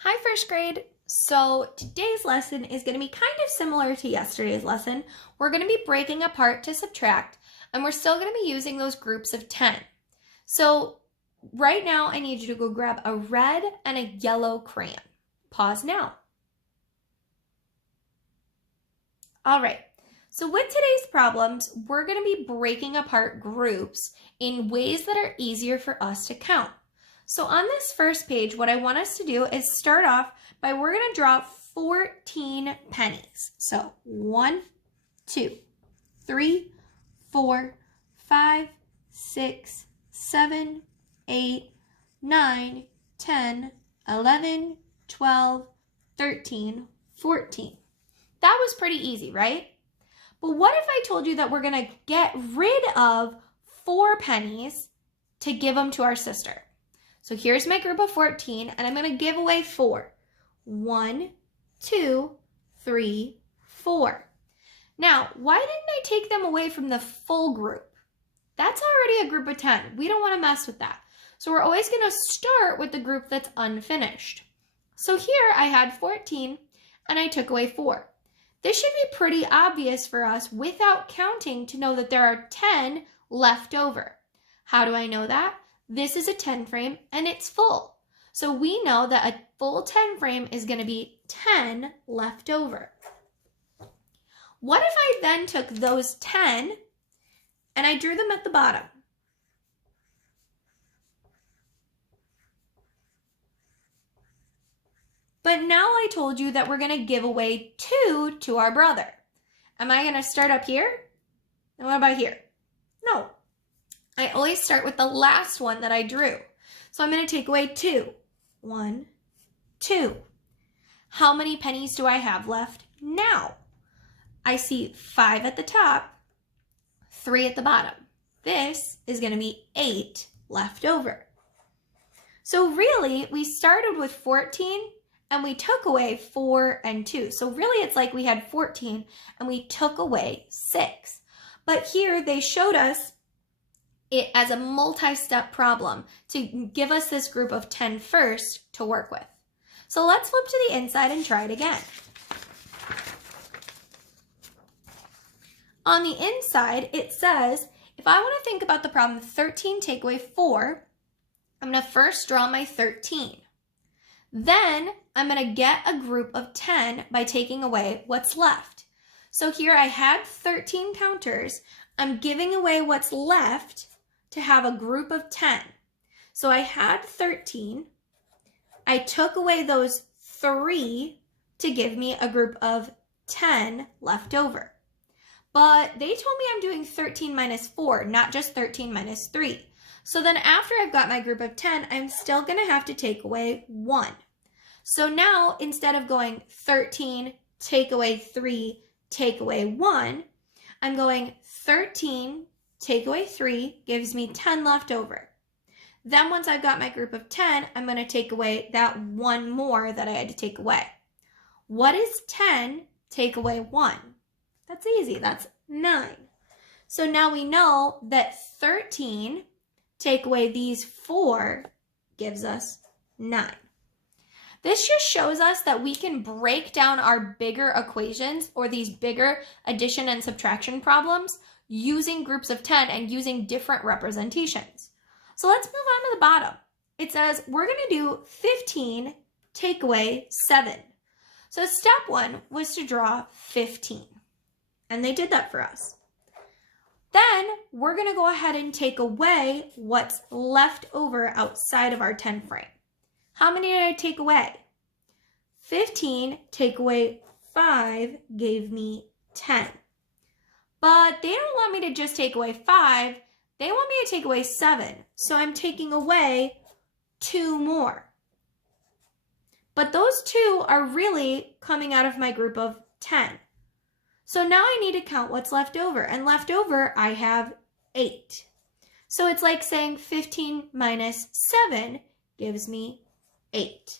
Hi, first grade. So today's lesson is going to be kind of similar to yesterday's lesson. We're going to be breaking apart to subtract, and we're still going to be using those groups of 10. So right now, I need you to go grab a red and a yellow crayon. Pause now. All right. So with today's problems, we're going to be breaking apart groups in ways that are easier for us to count. So on this first page, what I want us to do is start off by we're going to draw 14 pennies. So 1, 2, 3, 4, 5, 6, 7, 8, 9, 10, 11, 12, 13, 14. That was pretty easy, right? But what if I told you that we're going to get rid of 4 pennies to give them to our sister? So here's my group of 14, and I'm going to give away 4. 1, 2, 3, 4. Now, why didn't I take them away from the full group? That's already a group of 10. We don't want to mess with that. So we're always going to start with the group that's unfinished. So here I had 14, and I took away 4. This should be pretty obvious for us without counting to know that there are 10 left over. How do I know that? This is a 10 frame and it's full. So we know that a full 10 frame is going to be 10 left over. What if I then took those 10 and I drew them at the bottom? But now I told you that we're going to give away 2 to our brother. Am I going to start up here? And what about here? No. I always start with the last one that I drew. So I'm going to take away 2. 1, 2. How many pennies do I have left now? I see 5 at the top, 3 at the bottom. This is going to be 8 left over. So really, we started with 14 and we took away 4 and 2. So really, it's like we had 14 and we took away 6. But here they showed us it as a multi-step problem to give us this group of 10 first to work with. So let's flip to the inside and try it again. On the inside, it says, if I want to think about the problem 13 take away 4, I'm going to first draw my 13. Then I'm going to get a group of 10 by taking away what's left. So here I had 13 counters. I'm giving away what's left to have a group of 10. So I had 13. I took away those 3 to give me a group of 10 left over. But they told me I'm doing 13 minus 4, not just 13 minus 3. So then after I've got my group of 10, I'm still going to have to take away 1. So now instead of going 13, take away 3, take away 1, I'm going 13, take away 3, gives me 10 left over. Then once I've got my group of 10, I'm going to take away that 1 more that I had to take away. What is 10 take away 1? That's easy. That's 9. So now we know that 13 take away these 4 gives us 9. This just shows us that we can break down our bigger equations or these bigger addition and subtraction problems using groups of 10 and using different representations. So let's move on to the bottom. It says we're going to do 15 take away 7. So step 1 was to draw 15. And they did that for us. Then we're going to go ahead and take away what's left over outside of our 10 frame. How many did I take away? 15 take away 5 gave me 10. But they don't want me to just take away 5. They want me to take away 7. So I'm taking away 2 more. But those 2 are really coming out of my group of 10. So now I need to count what's left over. And left over, I have 8. So it's like saying 15 minus 7 gives me 8.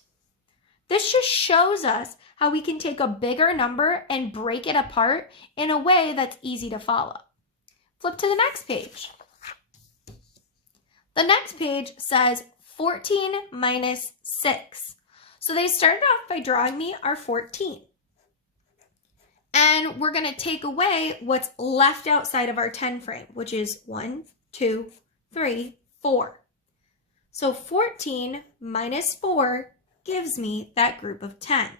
This just shows us how we can take a bigger number and break it apart in a way that's easy to follow. Flip to the next page. The next page says 14 minus 6. So they started off by drawing me our 14. And we're going to take away what's left outside of our 10 frame, which is 1, 2, 3, 4. So 14 minus 4 gives me that group of 10.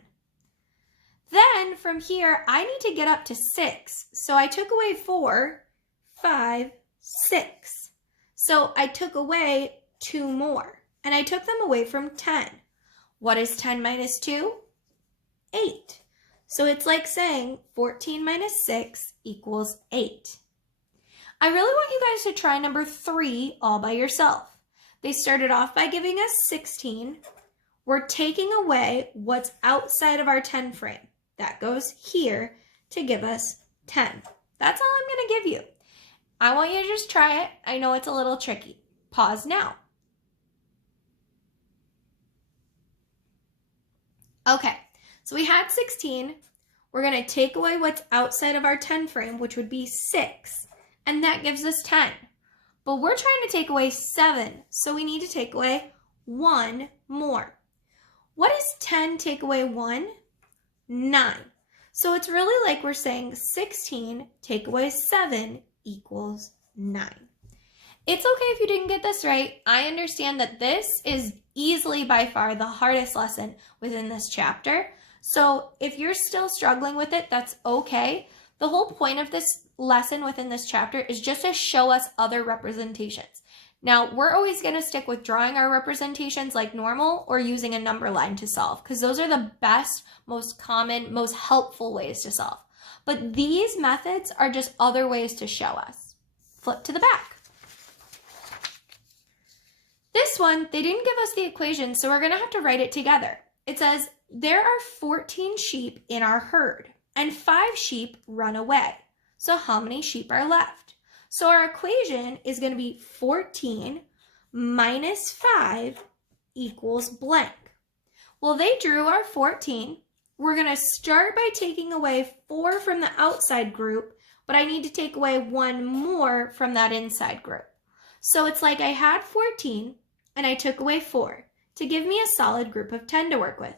Then from here, I need to get up to 6. So I took away 4, 5, 6. So I took away 2 more, and I took them away from 10. What is 10 minus 2? 8. So it's like saying 14 minus 6 equals 8. I really want you guys to try number 3 all by yourself. They started off by giving us 16. We're taking away what's outside of our 10 frame. That goes here to give us 10. That's all I'm going to give you. I want you to just try it. I know it's a little tricky. Pause now. Okay, so we had 16. We're going to take away what's outside of our 10 frame, which would be 6, and that gives us 10. But we're trying to take away 7, so we need to take away 1 more. What is 10 take away 1? 9. So it's really like we're saying 16 take away 7 equals 9. It's okay if you didn't get this right. I understand that this is easily by far the hardest lesson within this chapter. So if you're still struggling with it, that's okay. The whole point of this lesson within this chapter is just to show us other representations. Now, we're always going to stick with drawing our representations like normal or using a number line to solve, because those are the best, most common, most helpful ways to solve. But these methods are just other ways to show us. Flip to the back. This one, they didn't give us the equation, so we're going to have to write it together. It says, there are 14 sheep in our herd, and 5 sheep run away. So how many sheep are left? So our equation is going to be 14 minus 5 equals blank. Well, they drew our 14. We're going to start by taking away 4 from the outside group, but I need to take away 1 more from that inside group. So it's like I had 14 and I took away 4 to give me a solid group of 10 to work with.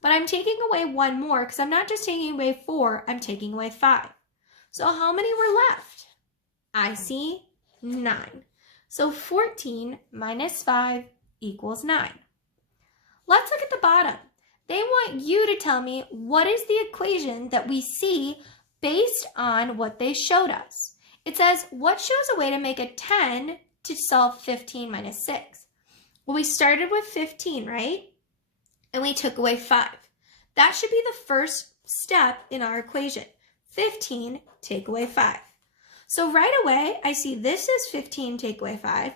But I'm taking away 1 more because I'm not just taking away 4, I'm taking away 5. So how many were left? I see 9. So 14 minus 5 equals 9. Let's look at the bottom. They want you to tell me what is the equation that we see based on what they showed us. It says, what shows a way to make a 10 to solve 15 minus 6? Well, we started with 15, right? And we took away 5. That should be the first step in our equation. 15 take away 5. So right away, I see this is 15 take away 5.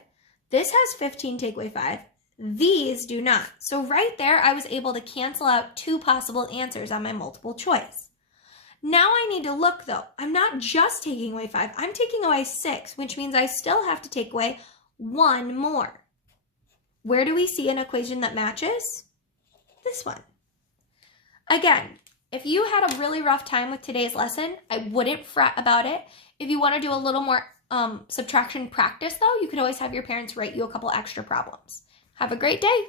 This has 15 take away 5. These do not. So right there, I was able to cancel out 2 possible answers on my multiple choice. Now I need to look though. I'm not just taking away 5. I'm taking away 6, which means I still have to take away 1 more. Where do we see an equation that matches? This one. Again, if you had a really rough time with today's lesson, I wouldn't fret about it. If you want to do a little more subtraction practice though, you could always have your parents write you a couple extra problems. Have a great day.